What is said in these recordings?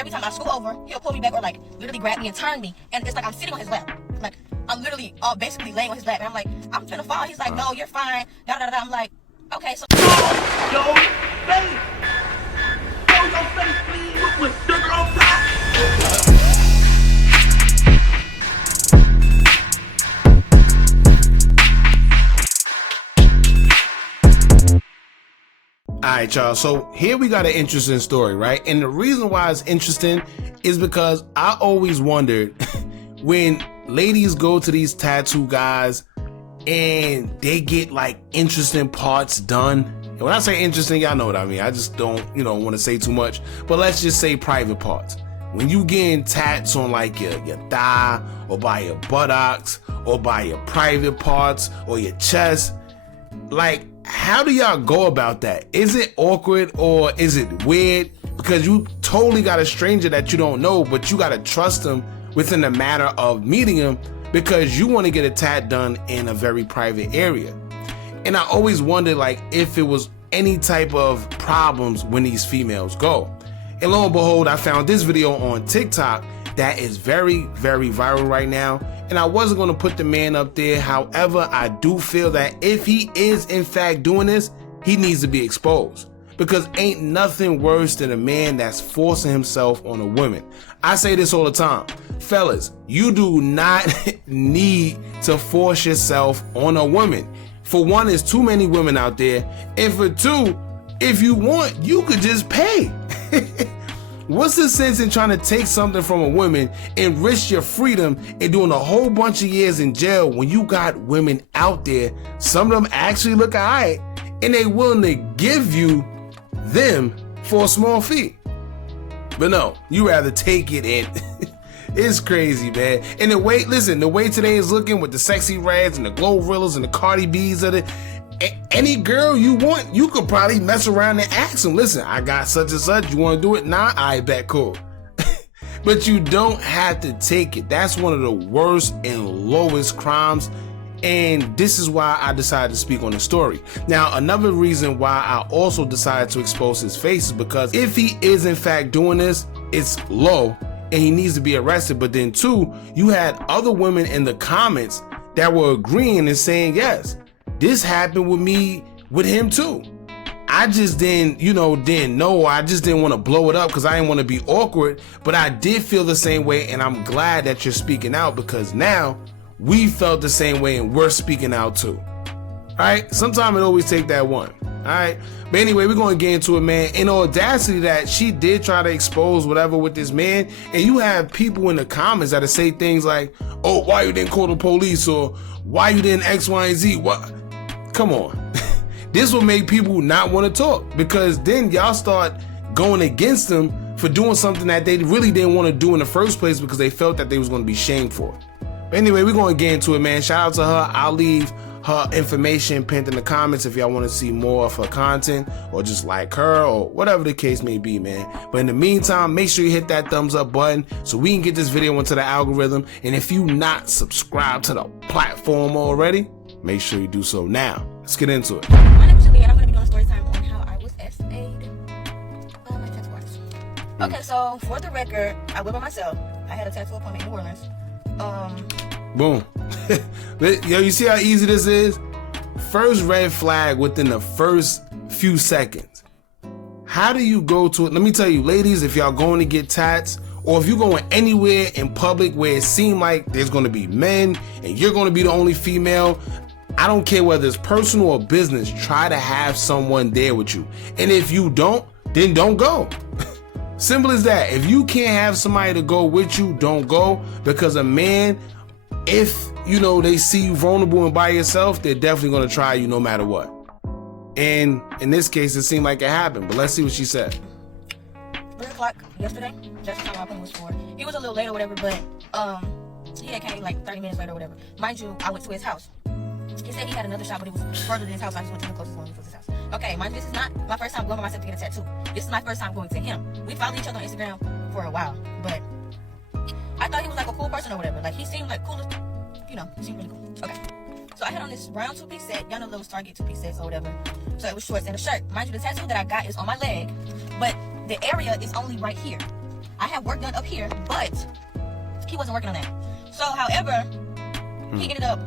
every time I scoot over, he'll pull me back or like literally grab me and turn me, and it's like I'm sitting on his lap. Like I'm literally basically laying on his lap, and I'm like, I'm finna fall. He's like, no, you're fine. Da da da. I'm like, okay, so. Yo, face. Show your face, please. With sugar on top. Alright, y'all, so here we got an interesting story, right? And the reason why it's interesting is because I always wondered when ladies go to these tattoo guys and they get like interesting parts done. And when I say interesting, y'all know what I mean. I just don't, want to say too much. But let's just say private parts. When you getting tats on like your thigh or by your buttocks or by your private parts or your chest, like, how do y'all go about that? Is it awkward or is it weird? Because you totally got a stranger that you don't know, but you got to trust them within the matter of meeting them because you want to get a tat done in a very private area. And I always wondered like if it was any type of problems when these females go. And lo and behold, I found this video on TikTok that is very, very viral right now. And I wasn't going to put the man up there. However, I do feel that if he is in fact doing this, he needs to be exposed. Because ain't nothing worse than a man that's forcing himself on a woman. I say this all the time. Fellas, you do not need to force yourself on a woman. For one, there's too many women out there. And for two, if you want, you could just pay. What's the sense in trying to take something from a woman and risk your freedom and doing a whole bunch of years in jail when you got women out there, some of them actually look alright, and they willing to give you them for a small fee? But no, you rather take it and it's crazy, man. And the way today is looking with the sexy reds and the Glorillas and the Cardi B's of it, any girl you want, you could probably mess around and ask them, listen, I got such and such, you want to do it? Nah, I bet, cool. But you don't have to take it. That's one of the worst and lowest crimes. And this is why I decided to speak on the story. Now, another reason why I also decided to expose his face is because if he is in fact doing this, it's low and he needs to be arrested. But then two, you had other women in the comments that were agreeing and saying, yes, this happened with me, with him too. I just didn't know. I just didn't want to blow it up because I didn't want to be awkward. But I did feel the same way, and I'm glad that you're speaking out because now we felt the same way and we're speaking out too. All right? Sometimes it always take that one. All right? But anyway, we're going to get into it, man. In audacity that she did try to expose whatever with this man, and you have people in the comments that say things like, oh, why you didn't call the police, or why you didn't X, Y, and Z? What? Come on. This will make people not want to talk because then y'all start going against them for doing something that they really didn't want to do in the first place because they felt that they was going to be shamed for it. But anyway, we're going to get into it, man. Shout out to her. I'll leave her information pinned in the comments if y'all want to see more of her content or just like her or whatever the case may be, man. But in the meantime, make sure you hit that thumbs up button so we can get this video into the algorithm. And if you not subscribed to the platform already, make sure you do so now. Let's get into it. My name is Julia, and I'm going to be doing a story time on how I was SA'd by my tattoo artist. Okay, so for the record, I went by myself. I had a tattoo appointment in New Orleans. Boom. Yo, you see how easy this is? First red flag within the first few seconds. How do you go to it? Let me tell you, ladies, if y'all going to get tats, or if you're going anywhere in public where it seems like there's going to be men and you're going to be the only female, I don't care whether it's personal or business, try to have someone there with you. And if you don't, then don't go. Simple as that. If you can't have somebody to go with you, don't go. Because a man, if they see you vulnerable and by yourself, they're definitely going to try you no matter what. And in this case, it seemed like it happened. But let's see what she said. 3 o'clock yesterday, that's the time my appointment was for. He was a little late or whatever, but he had came like 30 minutes later or whatever. Mind you, I went to his house. He said he had another shop, but it was further than his house. I just went to the closest one, which was his house. Okay, mind you, this is not my first time going by myself to get a tattoo. This is my first time going to him. We followed each other on Instagram for a while, but I thought he was like a cool person or whatever. Like, he seemed like cool, he seemed really cool. Okay. So I had on this brown 2-piece set. Y'all know those Target 2-piece sets or whatever. So it was shorts and a shirt. Mind you, the tattoo that I got is on my leg, but the area is only right here. I have work done up here, but he wasn't working on that. So, however, he ended up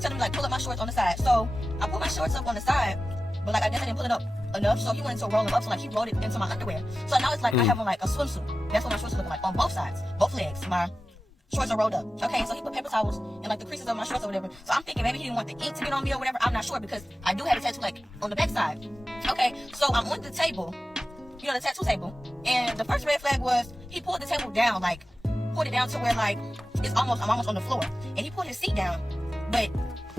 telling me, like, pull up my shorts on the side. So, I put my shorts up on the side, but, like, I guess I didn't pull it up enough, so he wanted to roll them up, so, like, he rolled it into my underwear. So now it's like I have on, like, a swimsuit. That's what my shorts are looking like on both sides, both legs. My shorts are rolled up. Okay, so he put paper towels in, like, the creases of my shorts or whatever. So I'm thinking maybe he didn't want the ink to get on me or whatever. I'm not sure, because I do have a tattoo, like, on the back side. Okay, so I'm on the table, you know, the tattoo table, and the first red flag was he pulled the table down, like, pulled it down to where, like, I'm almost on the floor, and he pulled his seat down, but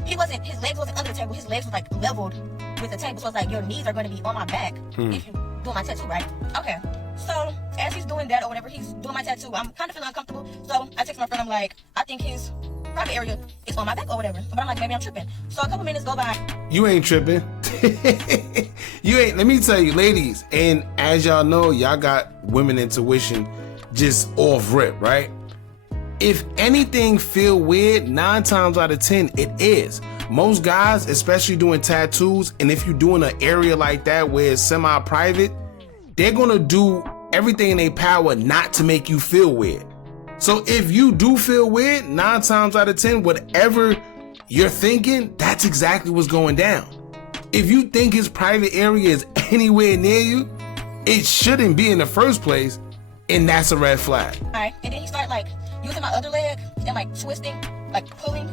his legs wasn't under the table, his legs was, like, leveled with the table, so it's like your knees are going to be on my back if you do my tattoo, right? Okay, so as he's doing that or whatever, he's doing my tattoo, I'm kind of feeling uncomfortable, so I text my friend, I'm like, I think his private area is on my back or whatever, but I'm like, maybe I'm tripping. So a couple minutes go by. You ain't tripping. You ain't. Let me tell you, ladies, and as y'all know, y'all got women intuition just off rip, right? If anything feel weird, 9 times out of 10, it is. Most guys, especially doing tattoos, and if you're doing an area like that where it's semi-private, they're gonna do everything in their power not to make you feel weird. So if you do feel weird, 9 times out of 10, whatever you're thinking, that's exactly what's going down. If you think his private area is anywhere near you, it shouldn't be in the first place, and that's a red flag. Alright, and then he started, like, using my other leg and, like, twisting, like, pulling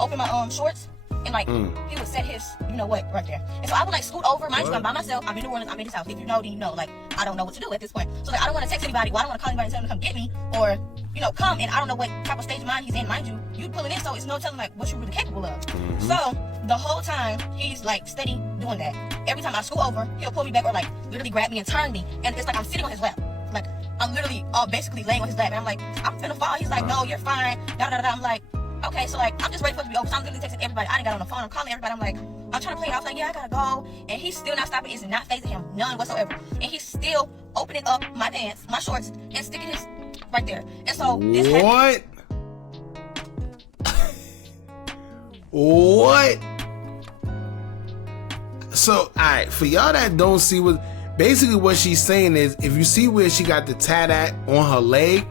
open my shorts, and, like, he would set his, you know what, right there. And so I would, like, scoot over. Mind you, I'm by myself. I'm in New Orleans. I'm in his house. If you know, then you know. Like, I don't know what to do at this point. So, like, I don't want to text anybody. Well, I don't want to call anybody and tell them to come get me, or, you know, come, and I don't know what type of stage of mind he's in. Mind you, you pulling in, so it's no telling, like, what you're really capable of. So the whole time he's, like, steady doing that. Every time I scoot over, he'll pull me back or, like, literally grab me and turn me, and it's like I'm sitting on his lap. Like, I'm literally basically laying on his lap, and I'm like, I'm finna fall. He's like, no, you're fine. Da da da. I'm like, okay, so, like, I'm just ready for it to be over. So I'm literally texting everybody. I didn't got on the phone. I'm calling everybody. I'm like, I'm trying to play it. I was like, yeah, I gotta go. And he's still not stopping. It's not phasing him, none whatsoever. And he's still opening up my pants, my shorts, and sticking his right there. And so this What? What? So, alright, for y'all that don't see what, basically what she's saying is, if you see where she got the tat at on her leg,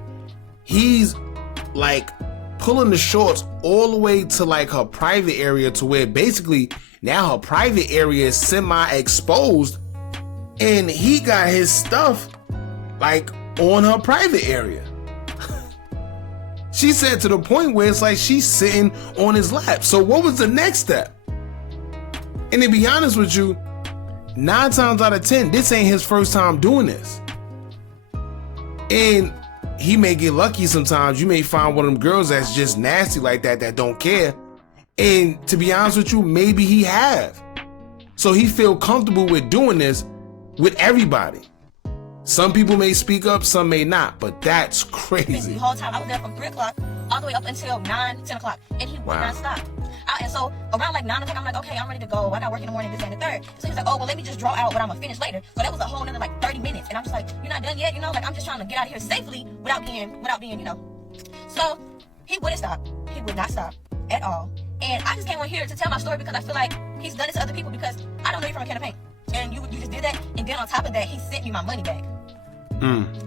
he's like pulling the shorts all the way to like her private area, to where basically now her private area is semi-exposed, and he got his stuff like on her private area. She said to the point where it's like she's sitting on his lap. So what was the next step? And to be honest with you, 9 times out of 10, this ain't his first time doing this. And he may get lucky sometimes. You may find one of them girls that's just nasty like that, that don't care. And to be honest with you, maybe he have. So he feel comfortable with doing this with everybody. Some people may speak up, some may not, but that's crazy. The whole time I was there from 3 o'clock all the way up until 9, 10 o'clock, and he would not stop. And so around like 9 o'clock, I'm like, okay, I'm ready to go. I got work in the morning, this and the third. So he's like, oh, well, let me just draw out what I'm gonna finish later. So that was a whole nother like 30 minutes. And I'm just like, you're not done yet? You know, like I'm just trying to get out of here safely without being, you know. So he wouldn't stop. He would not stop at all. And I just came on here to tell my story because I feel like he's done it to other people, because I don't know you from a can of paint. And you just did that. And then on top of that, he sent me my money back.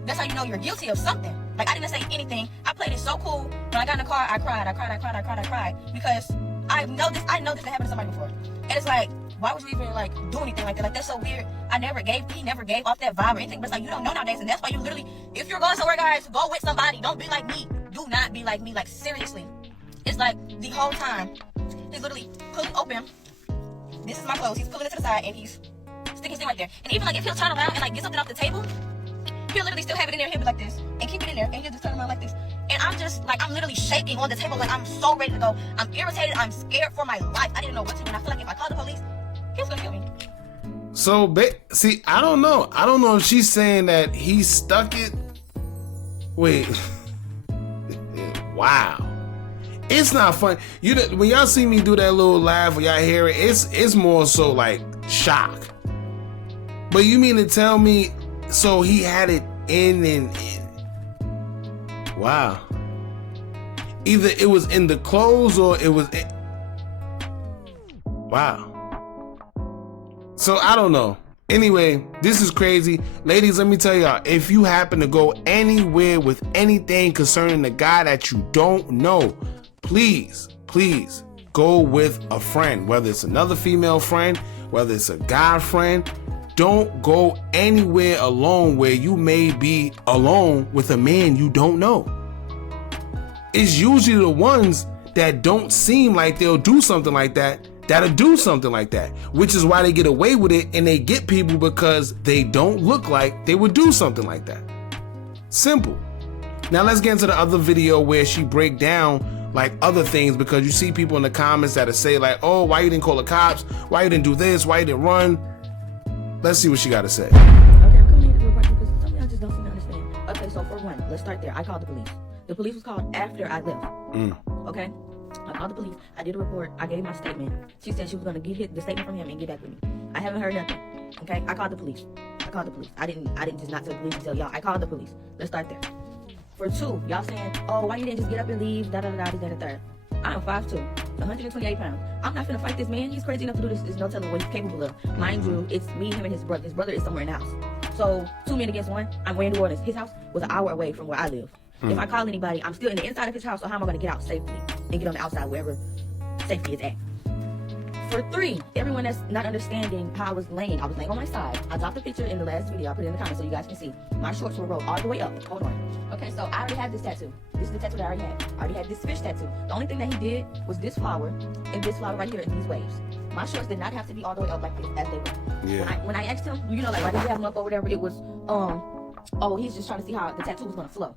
That's how you know you're guilty of something. Like, I didn't say anything. I played it so cool. When I got in the car, I cried because I know this happened to somebody before. And it's like, why would you even like do anything like that? Like, that's so weird. He never gave off that vibe or anything. But it's like, you don't know nowadays, and that's why you literally, if you're going somewhere, guys, go with somebody. Don't be like me. Do not be like me. Like, seriously. It's like the whole time he's literally pulling open. This is my clothes. He's pulling it to the side and he's sticking his thing right there. And even like if he'll turn around and like get something off the table, he'll literally still have it in there. He'll be like this and keep it in there, and he'll just turn around like this. And I'm just like, I'm literally shaking on the table. Like, I'm so ready to go. I'm irritated. I'm scared for my life. I didn't know what to do. And I feel like if I called the police, he was gonna kill me. So, see, I don't know. I don't know if she's saying that he stuck it. Wait. Wow. It's not fun. When y'all see me do that little laugh, when y'all hear it, it's more so like shock. But you mean to tell me, so he had it in and in. Wow. Either it was in the clothes or it was wow. So I don't know. Anyway, this is crazy. Ladies, let me tell y'all, if you happen to go anywhere with anything concerning the guy that you don't know, please go with a friend, whether it's another female friend, whether it's a guy friend. Don't go anywhere alone where you may be alone with a man you don't know. It's usually the ones that don't seem like they'll do something like that that'll do something like that, which is why they get away with it and they get people because they don't look like they would do something like that. Simple. Now let's get into the other video where she break down like other things, because you see people in the comments that'll say like, oh, why you didn't call the cops? Why you didn't do this? Why you didn't run? Let's see what she got to say. Okay, I'm coming here to do a part because some of y'all just don't seem to understand. Okay, so for one, let's start there. I called the police. The police was called after I left. Okay? I called the police. I did a report. I gave my statement. She said she was going to get the statement from him and get back with me. I haven't heard nothing. Okay? I called the police. I didn't just not tell the police and tell y'all. I called the police. Let's start there. For two, y'all saying, oh, why you didn't just get up and leave, da-da-da-da, this, that, and the third. I am 5'2", 128 pounds. I'm not finna fight this man. He's crazy enough to do this. There's no telling what he's capable of. Mind you, it's me, him, and his brother. His brother is somewhere in the house. So, 2 men against 1. I'm way in New Orleans. His house was an hour away from where I live. If I call anybody, I'm still in the inside of his house, so how am I going to get out safely and get on the outside wherever safety is at? For 3, everyone that's not understanding how I was laying on my side. I dropped a picture in the last video. I put it in the comments so you guys can see. My shorts were rolled all the way up. Hold on. Okay, so I already had this tattoo. This is the tattoo that I already had. I already had this fish tattoo. The only thing that he did was this flower and this flower right here and these waves. My shorts did not have to be all the way up like this as they were. Yeah. When I asked him, you know, like, why did you have them up or whatever, it was, oh, he's just trying to see how the tattoo was going to flow.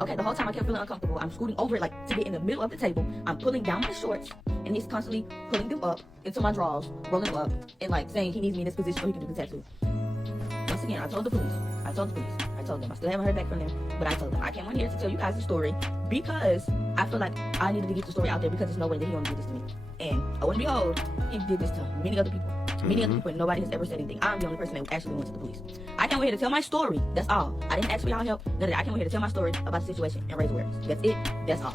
Okay, the whole time I kept feeling uncomfortable. I'm scooting over it, like, to get in the middle of the table. I'm pulling down my shorts, and he's constantly pulling them up into my drawers, rolling them up, and, like, saying he needs me in this position so he can do the tattoo. Once again, I told the police. I told them. I still haven't heard back from them, but I told them. I came on here to tell you guys the story because I feel like I needed to get the story out there because there's no way that he gonna do this to me. And lo and behold, he did this to many other people. Many other people, and nobody has ever said anything. I'm the only person that actually went to the police. I came here to tell my story. That's all. I didn't ask for y'all help. None of that. I came here to tell my story about the situation and raise awareness. That's it. That's all.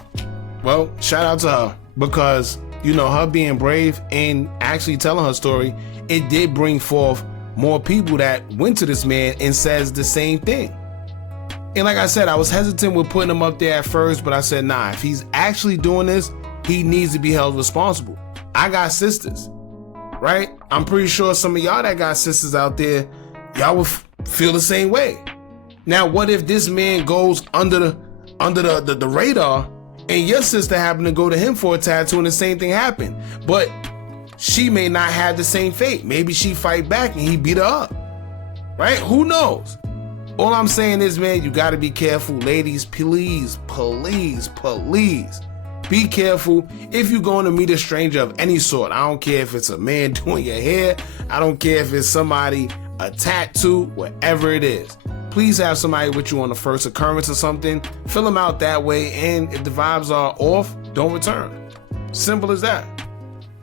Well, shout out to her because, you know, her being brave and actually telling her story, it did bring forth more people that went to this man and says the same thing. And like I said, I was hesitant with putting him up there at first, but I said, nah, if he's actually doing this, he needs to be held responsible. I got sisters, right? I'm pretty sure some of y'all that got sisters out there, y'all will feel the same way. Now, what if this man goes under the radar and your sister happened to go to him for a tattoo and the same thing happened, but she may not have the same fate. Maybe she fight back and he beat her up, right? Who knows? All I'm saying is, man, you got to be careful. Ladies, please be careful if you're going to meet a stranger of any sort. I don't care if it's a man doing your hair. I don't care if it's somebody, a tattoo, whatever it is. Please have somebody with you on the first occurrence or something. Fill them out that way, and if the vibes are off, don't return. Simple as that.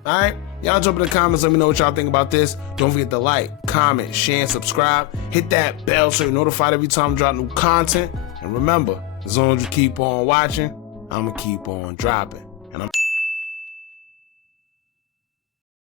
All right? Y'all jump in the comments. Let me know what y'all think about this. Don't forget to like, comment, share, and subscribe. Hit that bell so you're notified every time I drop new content. And remember, as long as you keep on watching, I'm going to keep on dropping.